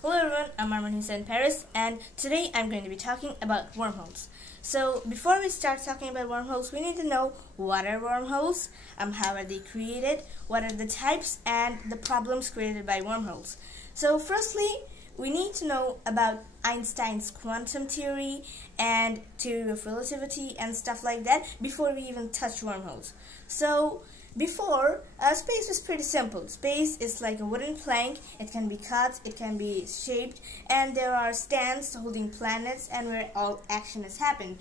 Hello everyone, I'm Arman Hussein Paris, and today I'm going to be talking about wormholes. So before we start talking about wormholes, we need to know what are wormholes, how are they created, what are the types, and the problems created by wormholes. So firstly, we need to know about Einstein's quantum theory and theory of relativity and stuff like that before we even touch wormholes. So before, space was pretty simple. Space is like a wooden plank. It can be cut, it can be shaped, and there are stands holding planets and where all action has happened.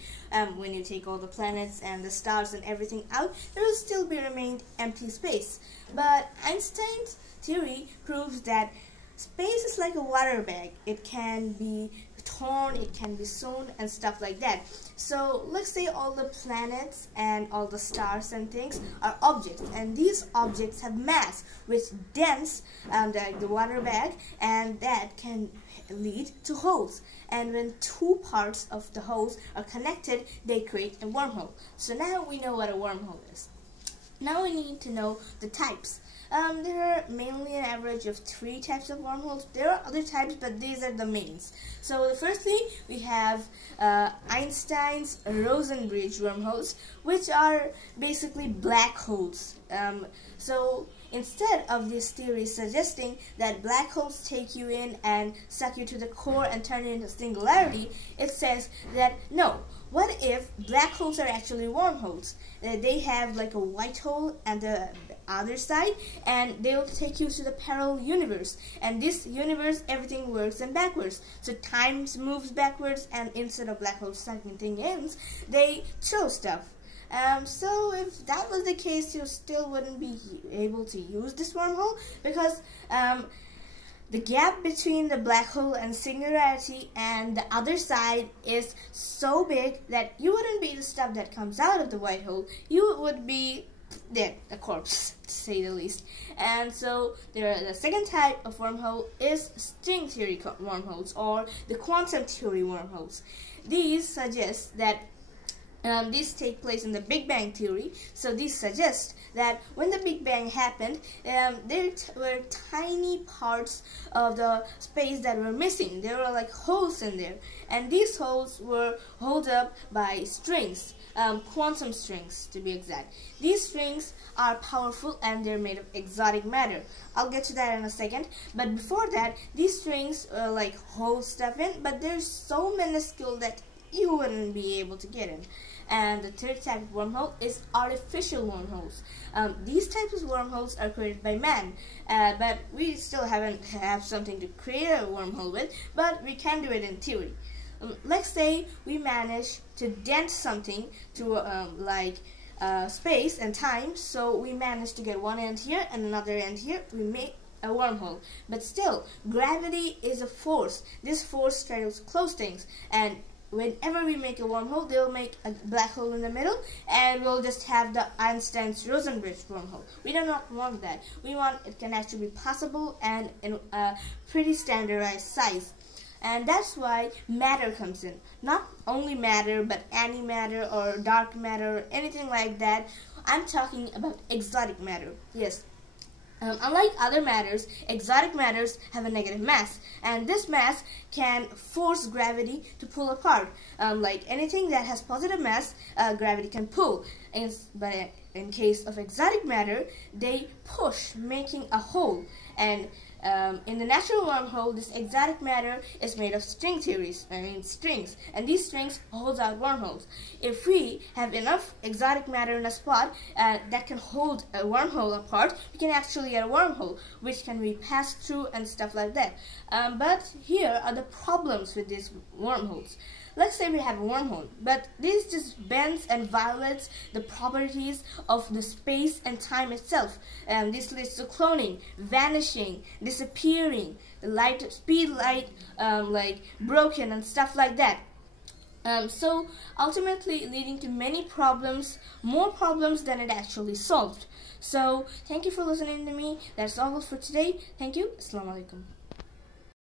When you take all the planets and the stars and everything out, there will still be remained empty space. But Einstein's theory proves that space is like a water bag. It can be torn, it can be sewn, and stuff like that. So let's say all the planets and all the stars and things are objects, and these objects have mass which dents the water bag, and that can lead to holes. And when two parts of the holes are connected, they create a wormhole. So now we know what a wormhole is. Now we need to know the types. There are mainly an average of 3 types of wormholes. There are other types, but these are the mains. So firstly, we have Einstein's Rosen-Bridge wormholes, which are basically black holes. So instead of this theory suggesting that black holes take you in and suck you to the core and turn you into singularity, it says that no, what if black holes are actually wormholes? They have like a white hole and the other side, and they'll take you to the parallel universe, and this universe everything works in backwards, so time moves backwards, and instead of black holes sucking things in, they throw stuff. So if that was the case, you still wouldn't be able to use this wormhole, because the gap between the black hole and singularity and the other side is so big that you wouldn't be the stuff that comes out of the white hole. You would be dead, a corpse, to say the least. And so the second type of wormhole is string theory wormholes, or the quantum theory wormholes. These suggest that these take place in the Big Bang theory. So these suggest that when the Big Bang happened, there were tiny parts of the space that were missing. There were like holes in there, and these holes were held up by strings, quantum strings to be exact. These strings are powerful and they're made of exotic matter. I'll get to that in a second, but before that, these strings like hold stuff in, but they're so minuscule that you wouldn't be able to get in. And the third type of wormhole is artificial wormholes. These types of wormholes are created by man, but we still haven't have something to create a wormhole with, but we can do it in theory. Let's say we manage to dent something to space and time, so we manage to get one end here and another end here. We make a wormhole, but still gravity is a force. This force tries to close things, and whenever we make a wormhole, they'll make a black hole in the middle, and we'll just have the Einstein's Rosen-Bridge wormhole. We do not want that. We want it can actually be possible and in a pretty standardized size. And that's why matter comes in. Not only matter, but antimatter or dark matter or anything like that. I'm talking about exotic matter. Yes. Unlike other matters, exotic matters have a negative mass, and this mass can force gravity to pull apart. Like anything that has positive mass, gravity can pull. But in case of exotic matter, they push, making a hole. And in the natural wormhole, this exotic matter is made of strings, and these strings hold out wormholes. If we have enough exotic matter in a spot that can hold a wormhole apart, we can actually get a wormhole, which can be passed through and stuff like that. But here are the problems with these wormholes. Let's say we have a wormhole, but this just bends and violates the properties of the space and time itself. This leads to cloning, vanishing, disappearing, the speed light like broken and stuff like that. So ultimately leading to many problems, more problems than it actually solved. So thank you for listening to me. That's all for today. Thank you. Assalamu alaikum.